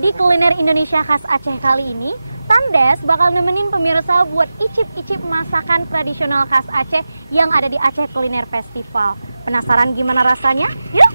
Di kuliner Indonesia khas Aceh kali ini, Tandes bakal nemenin pemirsa buat icip-icip masakan tradisional khas Aceh yang ada di Aceh Kuliner Festival. Penasaran gimana rasanya? Yuk!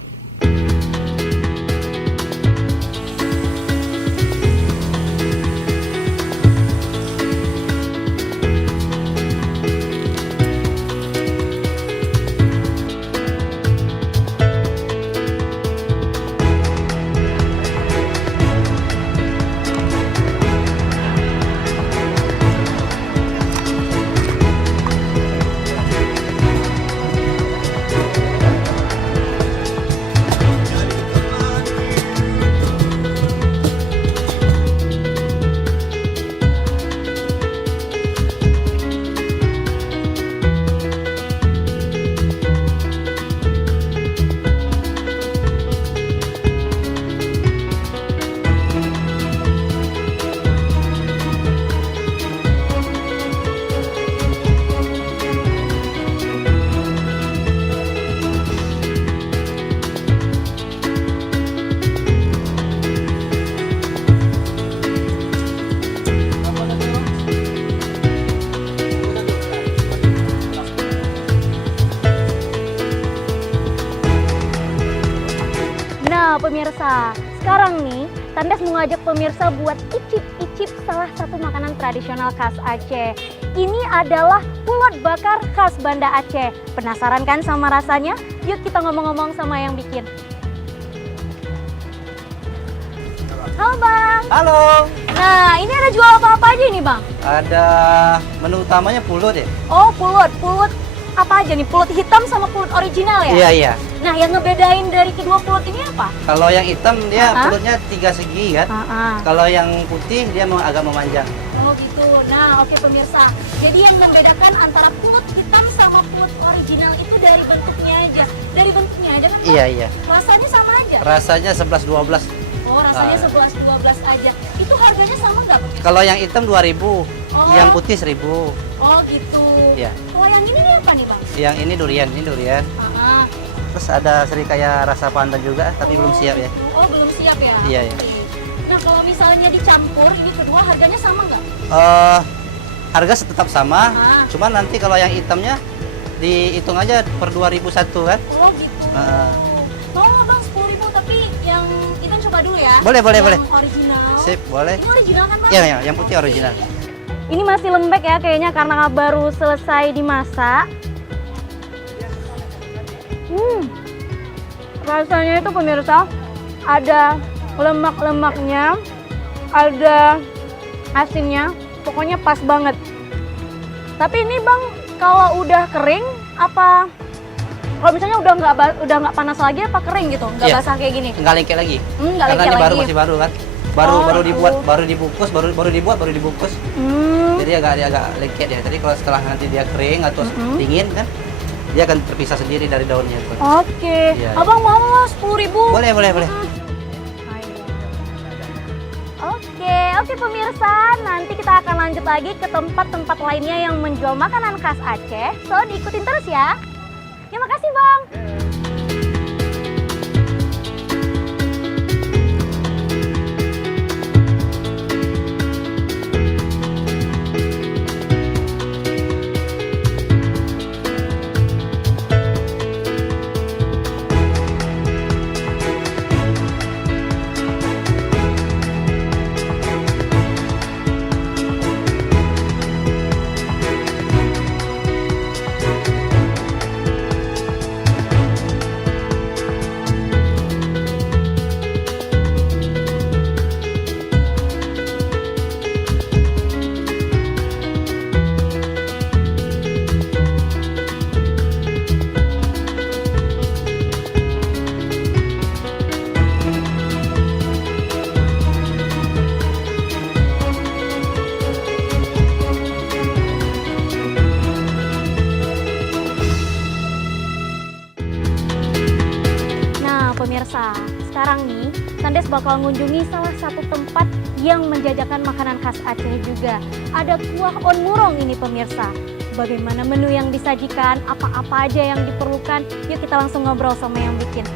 Nah pemirsa, sekarang nih Tandes mengajak pemirsa buat icip-icip salah satu makanan tradisional khas Aceh. Ini adalah pulut bakar khas Banda Aceh. Penasaran kan sama rasanya? Yuk kita ngomong-ngomong sama yang bikin. Halo Bang. Halo. Nah ini ada jual apa-apa aja ini Bang? Ada menu utamanya pulut ya? Oh pulut apa aja nih? Pulut hitam sama pulut original ya? Iya, iya. Nah yang ngebedain dari kedua pulut ini apa? Kalau yang hitam dia pulutnya 3 segi kan? Kalau yang putih dia agak memanjang. Oh gitu. Nah oke pemirsa, jadi yang membedakan antara pulut hitam sama pulut original itu dari bentuknya aja. Dari bentuknya aja kan Bang? Iya, iya. Rasanya sama aja? Rasanya 11-12. Oh rasanya 11-12 aja. Itu harganya sama nggak pemirsa? Kalau yang hitam 2.000, yang putih 1.000. Oh gitu. Iya. Kalau yang ini apa nih Bang? Yang ini durian. Terus ada serikaya rasa pandan juga, tapi belum siap ya. Oh belum siap ya? Iya, iya. Oke. Nah kalau misalnya dicampur, ini kedua harganya sama nggak? Harga tetap sama, cuman nanti kalau yang hitamnya dihitung aja per 2.000 satu kan? Oh gitu. Mau nggak Bang 10.000 tapi yang kita coba dulu ya? Boleh. Yang original. Sip, boleh. Ini original kan Bang? Iya, yang putih original. Ini masih lembek ya kayaknya karena baru selesai dimasak. Rasanya itu pemirsa ada lemak-lemaknya, ada asinnya, pokoknya pas banget. Tapi ini Bang, kalau udah kering apa? Kalau misalnya udah nggak panas lagi apa kering gitu, nggak basah kayak gini? Nggak lengket lagi. Nggak Karena lengket ini lagi. masih baru kan. Baru dibungkus, baru dibungkus. Jadi agak lengket ya. Jadi kalau setelah nanti dia kering atau dingin kan, dia akan terpisah sendiri dari daunnya. Oke. Iya. Abang mau 10.000? Boleh. Oke pemirsa, nanti kita akan lanjut lagi ke tempat-tempat lainnya yang menjual makanan khas Aceh. So diikutin terus ya. Terima kasih Bang. pemirsa, sekarang nih Tandes bakal mengunjungi salah satu tempat yang menjajakan makanan khas Aceh juga. Ada kuah on murong ini pemirsa. Bagaimana menu yang disajikan, apa-apa aja yang diperlukan, yuk kita langsung ngobrol sama yang bikin.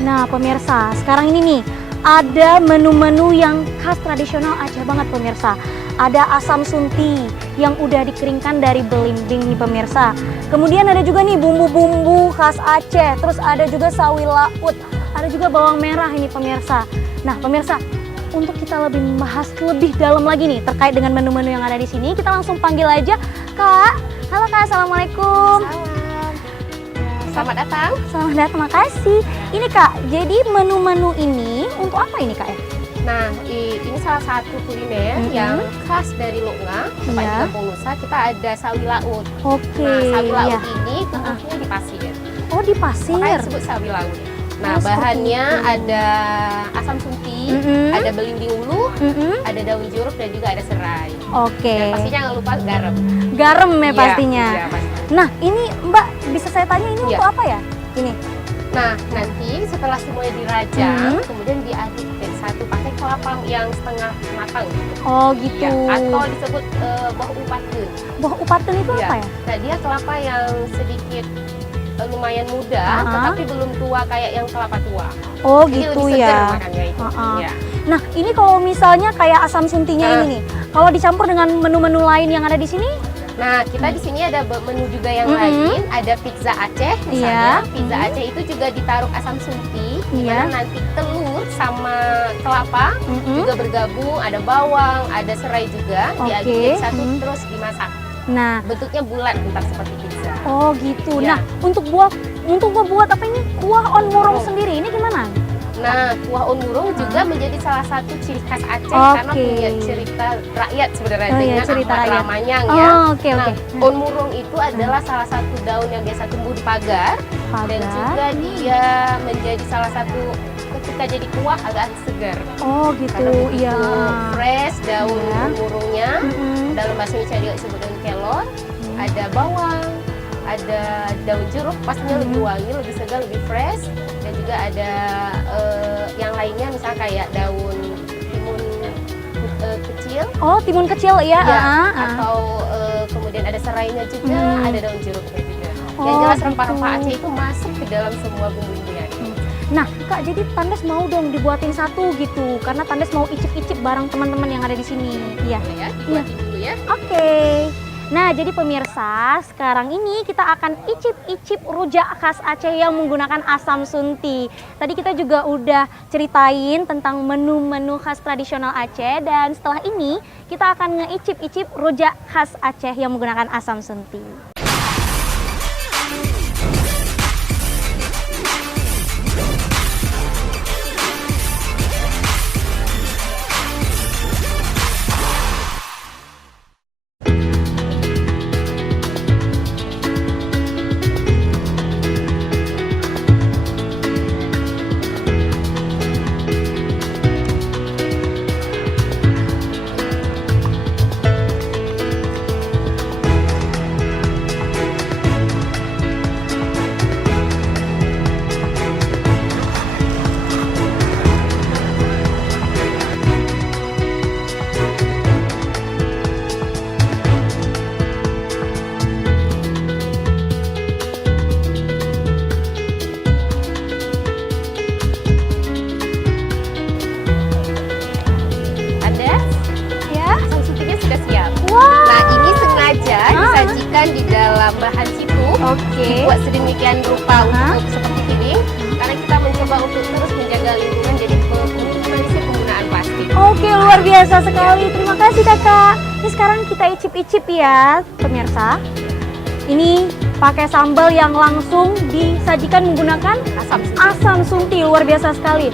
Nah pemirsa, sekarang ini nih ada menu-menu yang khas tradisional Aceh banget pemirsa. Ada asam sunti yang udah dikeringkan dari belimbing nih pemirsa. Kemudian ada juga nih bumbu-bumbu khas Aceh. Terus ada juga sawi laut. Ada juga bawang merah ini pemirsa. Nah pemirsa, untuk kita lebih membahas lebih dalam lagi nih terkait dengan menu-menu yang ada di sini, kita langsung panggil aja Kak. Halo Kak, Assalamualaikum. Selamat datang. Selamat datang, makasih. Ini Kak, jadi menu-menu ini untuk apa ini Kak ya? Nah, ini salah satu kuliner yang khas dari Loknga, tempat di Kampung Nusa. Kita ada sawi laut. Oke. Nah, sawi laut iya. ini tumbuhnya di pasir. Oh di pasir. Makanya disebut sawi laut. Nah, Oh, seperti bahannya itu. ada asam sunti, ada belimbing ulu, ada daun jeruk dan juga ada serai. Oke. Dan pastinya jangan lupa garam. Garam ya pastinya. Iya, pasti. Nah ini Mbak bisa saya tanya ini Iya. untuk apa ya? Ini. Nah, nanti setelah semuanya dirajang, kemudian diaduk jadi satu pakai kelapa yang setengah matang. Oh gitu. Ya, atau disebut buah upaten. Buah upaten itu Ya. apa ya? Nah, dia kelapa yang sedikit lumayan muda, tetapi belum tua kayak yang kelapa tua. Oh Jadi gitu lebih segar ya. makannya itu. Ya. Nah ini kalau misalnya kayak asam suntinya ini nih, kalau dicampur dengan menu-menu lain yang ada di sini, Nah, kita di sini ada menu juga yang lain, ada pizza Aceh misalnya. Iya. Pizza Aceh itu juga ditaruh asam sunti, di Iya. mana nanti telur sama kelapa juga bergabung, ada bawang, ada serai juga, diaduk Oke. jadi satu terus dimasak. nah, Bentuknya bulat entar seperti pizza. oh gitu. Ya. Nah untuk buat apa ini kuah on murung sendiri ini gimana? Nah, kuah on murung juga menjadi salah satu ciri khas Aceh Oke. karena punya cerita rakyat sebenarnya Oh iya, dengan cerita Ahmad rakyat. Ramanyang Oh, ya. oke, Nah, oke. on murung itu adalah salah satu daun yang biasa tumbuh di pagar dan juga dia menjadi salah satu ketika jadi kuah agak segar. Oh Karena gitu, begitu iya. fresh daun Iya. on murungnya. Dalam bahasa Indonesia juga disebut daun kelor. Ada bawang, ada daun jeruk, pastinya lebih wangi, lebih segar, lebih fresh. Dan juga ada yang lainnya misalnya kayak daun timun kecil. Oh timun kecil ya. Ya, atau kemudian ada serainya juga, ada daun jeruknya juga. Yang Oh, jelas gitu. rempah-rempah Aceh itu masuk ke dalam semua bumbu-bumbunya. Nah Kak, jadi Tandes mau dong dibuatin satu gitu, karena Tandes mau icip-icip bareng teman-teman yang ada di sini. Iya. Boleh ya, dibuatin dulu ya. Oke. Nah, jadi pemirsa, sekarang ini kita akan icip-icip rujak khas Aceh yang menggunakan asam sunti. Tadi kita juga udah ceritain tentang menu-menu khas tradisional Aceh, dan setelah ini kita akan ngeicip-icip rujak khas Aceh yang menggunakan asam sunti. Ada Ya? asam suntinya sudah siap. Wah. Nah, ini sengaja disajikan di dalam bahan situ. Oke. Dibuat sedemikian rupa untuk seperti ini karena kita mencoba untuk terus menjaga lingkungan jadi meminimalisir penggunaan plastik. Oke, luar biasa sekali. Terima kasih Kakak. Ini sekarang kita icip-icip ya, pemirsa. Ini pakai sambal yang langsung disajikan menggunakan asam sunti. Luar biasa sekali.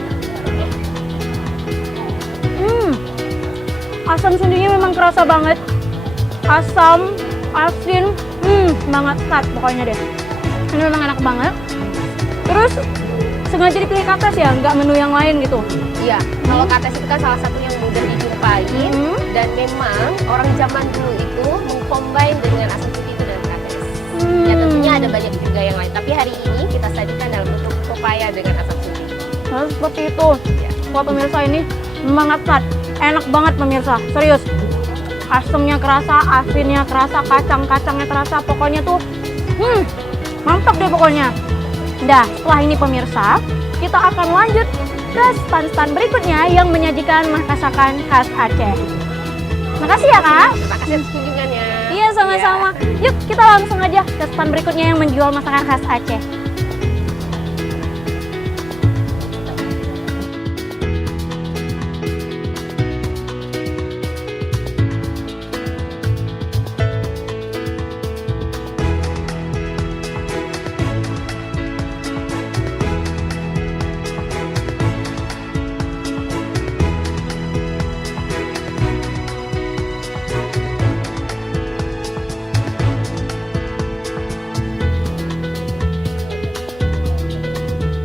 Asam suntinya memang kerasa banget. Asam, asin, banget cut pokoknya deh. Ini memang enak banget. Terus sengaja dipilih Kakak ya, nggak menu yang lain gitu. Iya, kalau kates itu kan salah satu yang mudah dijumpai dan memang orang zaman dulu itu mengcombine dengan asam putih itu dalam kates. Ya tentunya ada banyak juga yang lain, tapi hari ini kita sajikan dalam bentuk pepaya dengan asam putih. Nah, seperti itu. Ya. Wah pemirsa, ini semangat cut. Enak banget pemirsa, serius. Asamnya kerasa, asinnya kerasa, kacang-kacangnya terasa. Pokoknya tuh, mantap deh pokoknya. Nah, setelah ini pemirsa, kita akan lanjut ke stand-stand berikutnya yang menyajikan masakan khas Aceh. Makasih ya Kak. Terima kasih atas kunjungannya. Iya, sama-sama. Yuk, kita langsung aja ke stand berikutnya yang menjual masakan khas Aceh.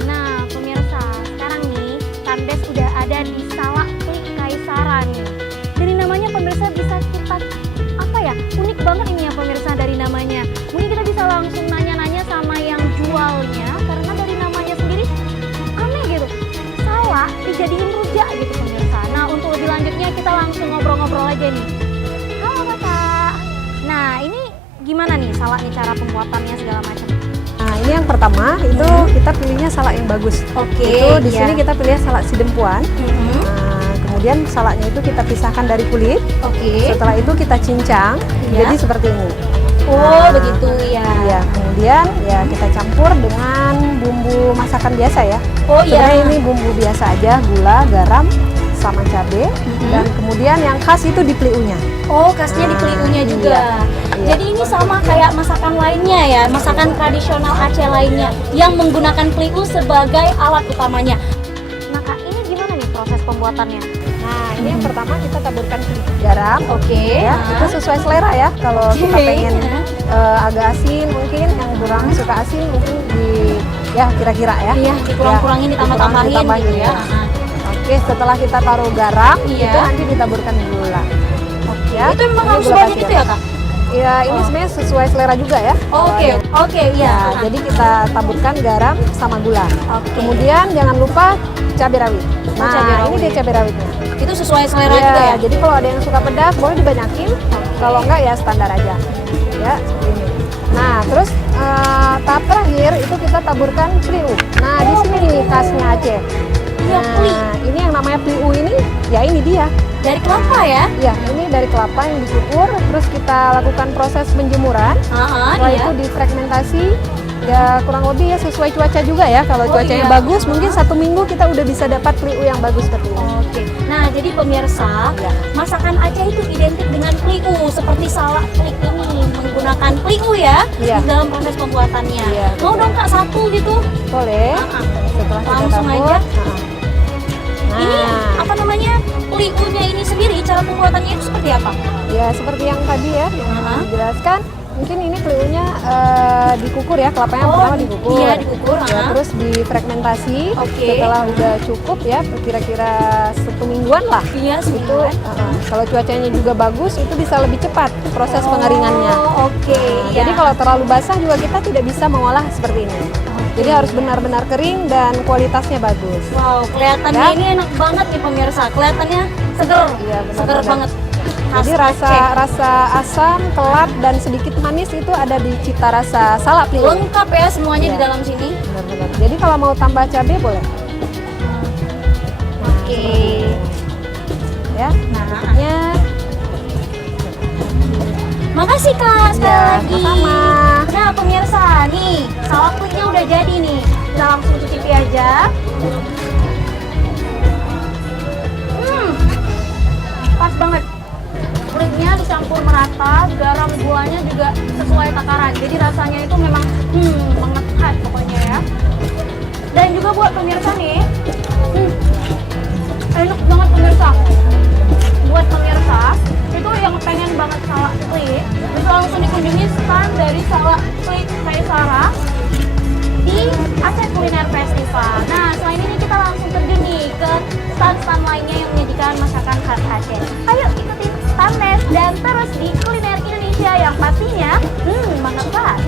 Nah, pemirsa, sekarang nih Tandes udah ada di Salak Plik Kaisaran nih. Dari namanya pemirsa bisa kita unik banget ini ya pemirsa dari namanya. Mungkin kita bisa langsung nanya-nanya sama yang jualnya karena dari namanya sendiri aneh gitu. Salak dijadiin rujak gitu pemirsa. Nah, untuk lebih lanjutnya kita langsung ngobrol-ngobrol aja nih. Halo Kakak. Nah, ini gimana nih salak nih cara pembuatannya segala macam? Nah, ini yang pertama itu kita pilihnya salak yang bagus. Oke, Itu di iya. sini kita pilih salak sidempuan. Nah, kemudian salaknya itu kita pisahkan dari kulit. Oke. Setelah itu kita cincang. Iya. Jadi seperti ini. Oh, Nah, begitu ya. Ya, kemudian ya kita campur dengan bumbu masakan biasa ya. Oh Sebenarnya iya. ini bumbu biasa aja, gula, garam, sama cabai. Dan kemudian yang khas itu di peliunya. Oh, khasnya di peliunya juga. Iya. Jadi ini sama kayak masakan lainnya ya, masakan tradisional Aceh lainnya yang menggunakan peliu sebagai alat utamanya. Nah Kak, ini gimana nih proses pembuatannya? Nah, ini yang pertama kita taburkan garam. Oke. Ya, itu sesuai selera ya. Kalau kita Oke. pengen agak asin mungkin, yang kurang suka asin mungkin ya kira-kira ya. Iya, dikurang-kurangin, Ya, ditambah-tambahin ditambahin gitu ya. Oke, setelah kita taruh garam, Iya. itu nanti ditaburkan gula. Ya, Itu memang ini harus gula sebanyak pasir. itu ya Kak? Ya, ini sebenarnya sesuai selera juga ya. Oke, oke, iya. Ya, jadi kita taburkan garam sama gula. Oke. Kemudian jangan lupa cabai rawit. Nah, cabai rawit. ini dia cabai rawitnya. Itu sesuai selera Iya, juga ya? jadi kalau ada yang suka pedas boleh dibanyakin, kalau enggak ya standar aja. Ya, seperti ini. Nah, terus tahap terakhir itu kita taburkan peliu. Nah, di sini nih khasnya Aceh. Iya, peli. Nah, ini yang namanya peliu ini, ya ini dia. Dari kelapa ya? Ya, ini dari kelapa yang dicukur, terus kita lakukan proses penjemuran. Setelah Iya. itu difermentasi. Ya kurang lebih ya sesuai cuaca juga ya. Kalau Oh, cuacanya iya. bagus, mungkin 1 minggu kita udah bisa dapat peliu yang bagus seperti ini. Oke, nah jadi pemirsa, Ya. masakan Aceh itu identik dengan peliu seperti salak plik ini menggunakan peliu ya Iya. di dalam proses pembuatannya. Iya, Mau betul. dong Kak satu gitu? Boleh. Ah, Setelah kita Langsung tabur. aja. Nah, Ini apa namanya peliunya ini sendiri cara pembuatannya itu seperti apa? ya seperti yang tadi ya yang Ah. dijelaskan. Mungkin ini peliunya dikukur ya, kelapanya Oh, pertama dikukur. iya, dikukur, Ya, ah. terus difermentasi. Oke. Setelah udah cukup ya, kira-kira 1 mingguan lah. Iya, Itu semingguan. kalau cuacanya juga bagus, itu bisa lebih cepat proses pengeringannya. Oh, oke. Nah, iya. Jadi kalau terlalu basah juga kita tidak bisa mengolah seperti ini. Jadi harus benar-benar kering dan kualitasnya bagus. Wow, kelihatannya Ya. ini enak banget nih pemirsa. Kelihatannya seger, Iya, benar-benar. seger banget. Khas Jadi Aceh. rasa asam, kelat dan sedikit manis itu ada di cita rasa salak peliu. Lengkap ya semuanya di Iya. dalam sini. Benar-benar. Jadi kalau mau tambah cabai boleh. Oke. Ya. Nah, Berikutnya makasih Kak sekali Ya, lagi. sama-sama. Nah pemirsa, nih salak pliknya udah jadi nih. Kita langsung cicipi aja. Pas banget. Pliknya dicampur merata, garam gulanya juga sesuai takaran. Jadi rasanya itu memang mengetahat pokoknya ya. Dan juga buat pemirsa nih, enak banget pemirsa. Buat pemirsa itu yang pengen banget salak plik, bisa langsung dikunjungi stand dari Salak Plik Kaisara di Aceh Kuliner Festival. Nah, selain ini kita langsung terjun nih ke stand-stand lainnya yang menyajikan masakan khas Aceh. Ayo ikuti Standes dan terus di Kuliner Indonesia yang pastinya mengetahat.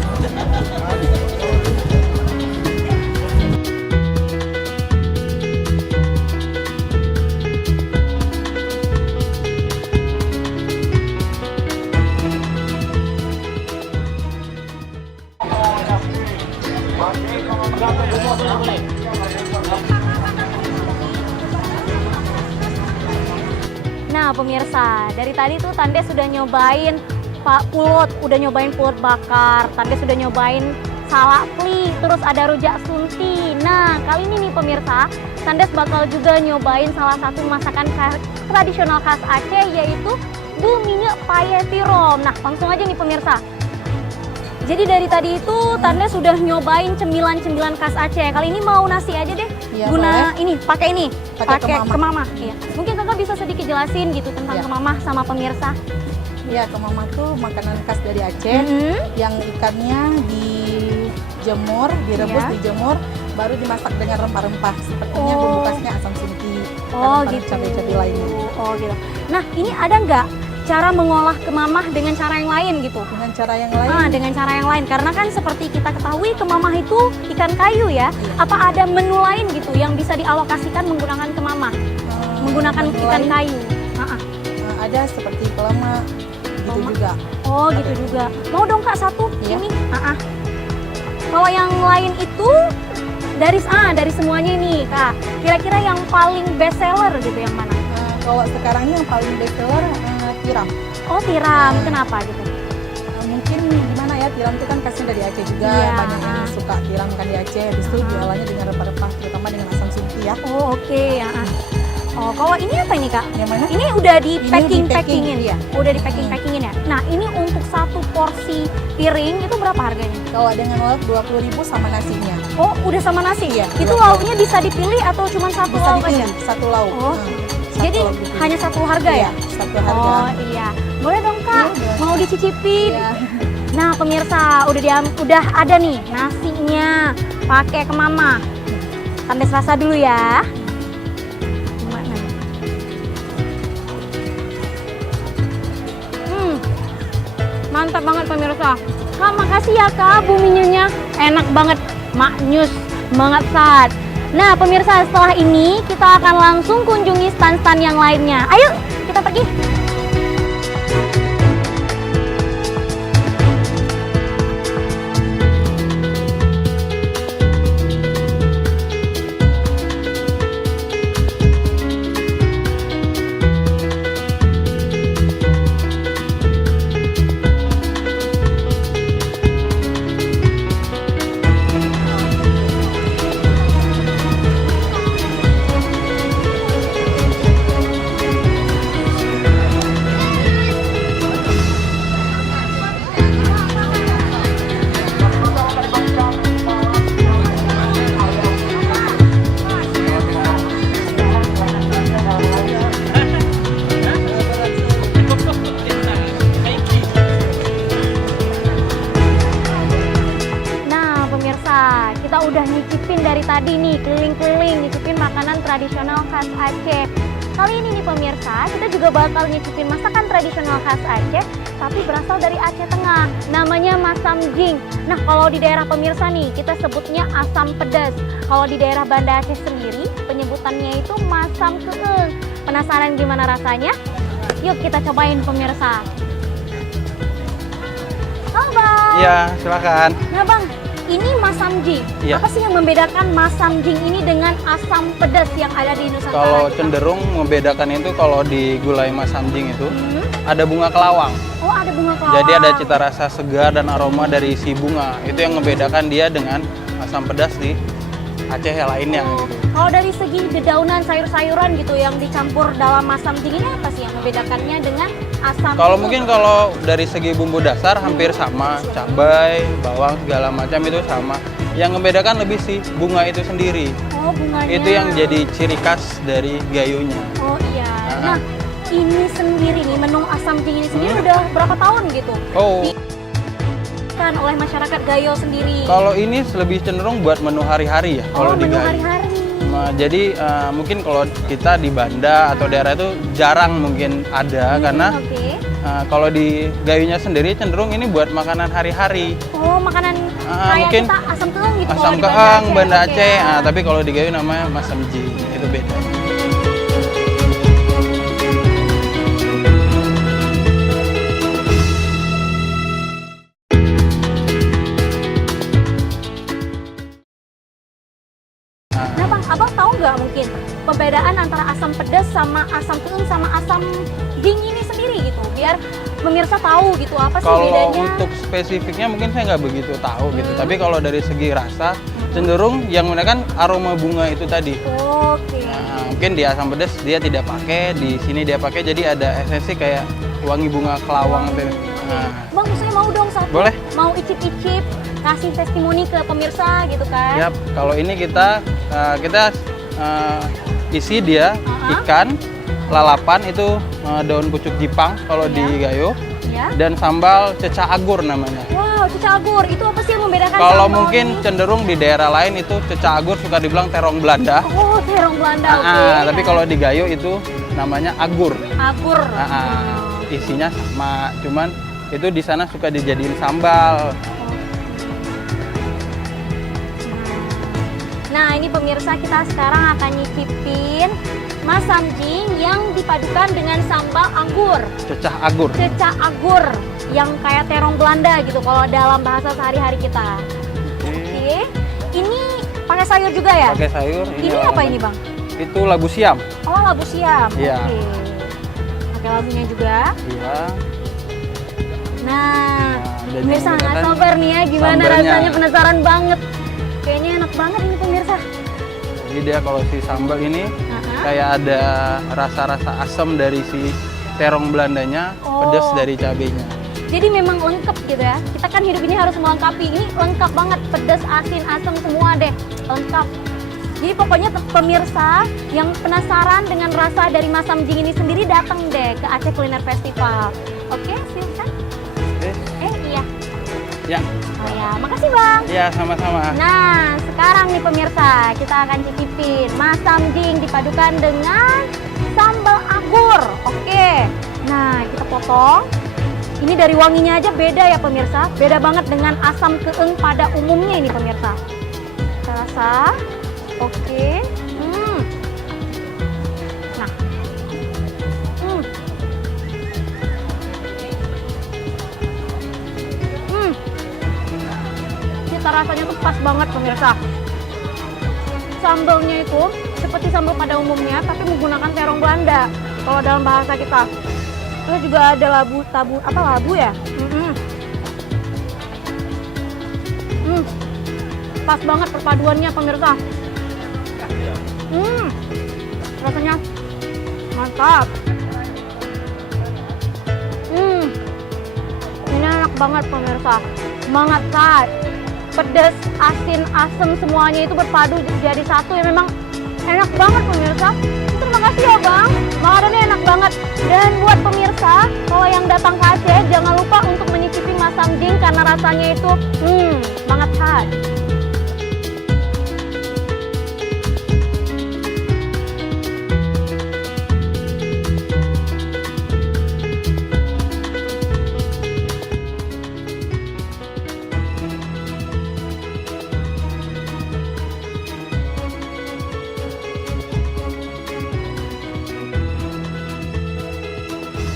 Nah pemirsa, dari tadi tuh Tande sudah nyobain Pak Pulut, udah nyobain pulut bakar, Tande sudah nyobain salak pli, terus ada rujak sunti. Nah kali ini nih pemirsa, Tandes bakal juga nyobain salah satu masakan tradisional khas Aceh, yaitu minyak paye tirom. Nah langsung aja nih pemirsa. Jadi dari tadi itu Tanda sudah nyobain cemilan-cemilan khas Aceh. Kali ini mau nasi aja deh. Iya, Guna boleh. ini, pakai ini. Pakai kemamah. Iya. Mungkin Kakak bisa sedikit jelasin gitu tentang Iya. kemamah sama pemirsa. Iya, kemamah tuh makanan khas dari Aceh yang ikannya dijemur, direbus, Iya. dijemur, baru dimasak dengan rempah-rempah. Sepertinya bumbu khasnya asam sunti, Oh dan gitu. cabai-cabai lainnya. Oh gitu. Nah ini ada nggak cara mengolah kemamah dengan cara yang lain gitu? Dengan cara yang lain, Dengan cara yang lain. Karena kan seperti kita ketahui kemamah itu ikan kayu ya. Apa ada menu lain gitu yang bisa dialokasikan menggunakan kemamah? Menggunakan menu ikan lain, kayu. ada seperti kelama, gitu Kelama. juga. Oh gitu juga. Mau dong Kak satu Iya. ini? Kalau yang lain itu dari semuanya ini Kak. Kira-kira yang paling best seller gitu yang mana? Kalau sekarang ini yang paling best seller tiram. Oh tiram. Kenapa gitu? Mungkin gimana ya, tiram itu kan khasnya dari Aceh juga. Iya. Banyak yang suka tiram kan di Aceh. Habis itu jualannya dengan rempah-rempah, terutama dengan asam sunti ya. Oh oke. Oh kalau ini apa ini Kak? Yang mana? Ini udah di Ini packing di-packing, packingin iya. Udah di packing packingin ya. Nah ini untuk satu porsi piring itu berapa harganya? Kalau dengan lauk 20.000 sama nasinya. Oh udah sama nasi? Iya, Itu 20.000. lauknya bisa dipilih atau cuma satu Bisa lauk aja? dipilih satu lauk. Oh, Satu Jadi lauk dipilih. hanya satu harga Iya, ya? satu harga. Oh iya. Boleh dong Kak, Iya, boleh. mau dicicipin? Iya. Nah pemirsa, udah ada nih nasinya pakai kemamah. Tandes rasa dulu ya. Gimana? Mantap banget pemirsa. Kak, makasih ya Kak, buminya enak banget, maknyus banget saat. Nah pemirsa, setelah ini kita akan langsung kunjungi stand-stand yang lainnya. Ayo kita pergi. Nah pemirsa, kita udah nyicipin dari tadi nih, keliling-keliling nyicipin makanan tradisional khas Aceh. Kali ini nih pemirsa, kita juga bakal nyicipin masakan tradisional khas Aceh, tapi berasal dari Aceh Tengah, namanya masam jing. Nah kalau di daerah pemirsa nih, kita sebutnya asam pedas. Kalau di daerah Banda Aceh sendiri, penyebutannya itu masam keeng. Penasaran gimana rasanya? Yuk kita cobain pemirsa. Halo Bang. Iya, silakan. Nah Bang, ini masam jing. Iya. Apa sih yang membedakan masam jing ini dengan asam pedas yang ada di Nusantara? Kalau kita? cenderung membedakan itu kalau di gulai masamjing itu ada bunga kelawang. Oh ada bunga kelawang. Jadi ada cita rasa segar dan aroma dari si bunga. Itu yang membedakan dia dengan asam pedas di Aceh yang lainnya Oh, gitu. Kalau dari segi dedaunan sayur-sayuran gitu yang dicampur dalam masam jing ini apa sih yang membedakannya dengan asam? Kalau itu? mungkin kalau dari segi bumbu dasar hampir sama, cabai, bawang segala macam itu sama. Yang membedakan lebih sih bunga itu sendiri. Oh bunganya. Itu yang jadi ciri khas dari gayunya. Oh iya. Nah. Nah ini sendiri nih menu asam jing ini sendiri udah berapa tahun gitu? Oh, Kan oleh masyarakat Gayo sendiri. kalau ini lebih cenderung buat menu hari-hari ya. Kalau di menu Gayo. hari-hari. Nah, jadi mungkin kalau kita di Banda atau daerah itu jarang mungkin ada karena Oke. kalau di Gayunya sendiri cenderung ini buat makanan hari-hari. Oh makanan kayak mungkin kita asam keeng gitu. Asam kalau di keeng, Banda Oke, Aceh. ya. Tapi kalau di Gayo namanya masam jing. Itu beda. Nah abang tahu nggak mungkin perbedaan antara asam pedas sama asam keung sama asam jing ini sendiri gitu, biar pemirsa tahu gitu apa sih Kalau bedanya. untuk spesifiknya mungkin saya nggak begitu tahu gitu. Tapi kalau dari segi rasa cenderung yang menggunakan aroma bunga itu tadi. Oke. Nah, mungkin di asam pedas dia tidak pakai, di sini dia pakai, jadi ada esensi kayak wangi bunga kelawang gitu. Nah, Bang, saya mau dong satu. Boleh. Mau icip-icip, kasih testimoni ke pemirsa gitu kan. yap, kalau ini kita isi dia ikan, lalapan itu daun pucuk Jipang kalau di Gayo, Ya. dan sambal cecak agur namanya. Wow, cecak agur. Itu apa sih yang membedakan Kalau sambal mungkin ini? cenderung di daerah lain itu cecak agur suka dibilang terong Belanda. Oh, terong Belanda. Oke. Tapi kalau di Gayo itu namanya agur. agur. Isinya sama, cuman itu di sana suka dijadiin sambal. Nah, ini pemirsa, kita sekarang akan nyicipin masam jing yang dipadukan dengan sambal anggur. Cecak agur. Cecak agur yang kayak terong Belanda gitu kalau dalam bahasa sehari-hari kita. Oke. Ini pakai sayur juga ya? Pakai sayur. Ini apa ini, Bang? Itu labu siam. Oh, labu siam. Iya. Oke. Pakai labunya juga. Iya. Nah, dan pemirsa yang nggak menggunakan sabar nih ya gimana sambalnya. rasanya, penasaran banget. Kayaknya enak banget ini pemirsa. Jadi dia kalau si sambal ini Aha. kayak ada rasa-rasa asam dari si terong Belandanya, Oh. pedas dari cabenya. Jadi memang lengkap gitu ya. Kita kan hidup ini harus melengkapi. Ini lengkap banget, pedas, asin, asam semua deh, lengkap. Jadi pokoknya pemirsa yang penasaran dengan rasa dari masam jing ini sendiri datang deh ke Aceh Kuliner Festival. Oke, silakan. Oke. Iya. Ya, Oh ya, makasih Bang. ya sama-sama. Nah, sekarang nih pemirsa, kita akan cicipin masam jing dipadukan dengan sambal anggur. Oke. Nah, kita potong. Ini dari wanginya aja beda ya pemirsa. Beda banget dengan asam keeng pada umumnya ini pemirsa. Kita rasa. Oke. Nah. Cita rasanya tuh pas banget pemirsa. Sambalnya itu seperti sambal pada umumnya, tapi menggunakan terong Belanda kalau dalam bahasa kita. Terus juga ada labu ya? Pas banget perpaduannya pemirsa. Rasanya mantap. Ini enak banget pemirsa. Semangat Kak. Pedas, asin, asam semuanya itu berpadu jadi satu ya, memang enak banget pemirsa. Terima kasih ya Bang, makanannya enak banget. Dan buat pemirsa, kalau yang datang ke Aceh jangan lupa untuk menyicipi masam jing karena rasanya itu banget khas.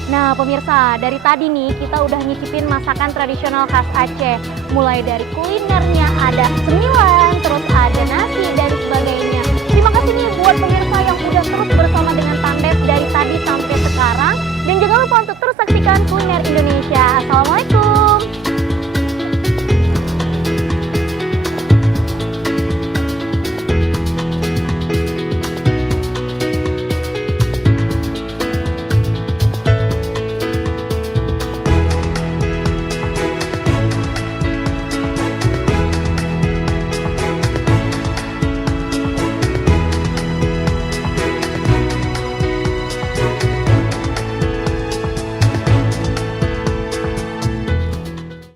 Nah pemirsa, dari tadi nih kita udah nyicipin masakan tradisional khas Aceh. Mulai dari kulinernya ada cemilan, terus ada nasi dan sebagainya.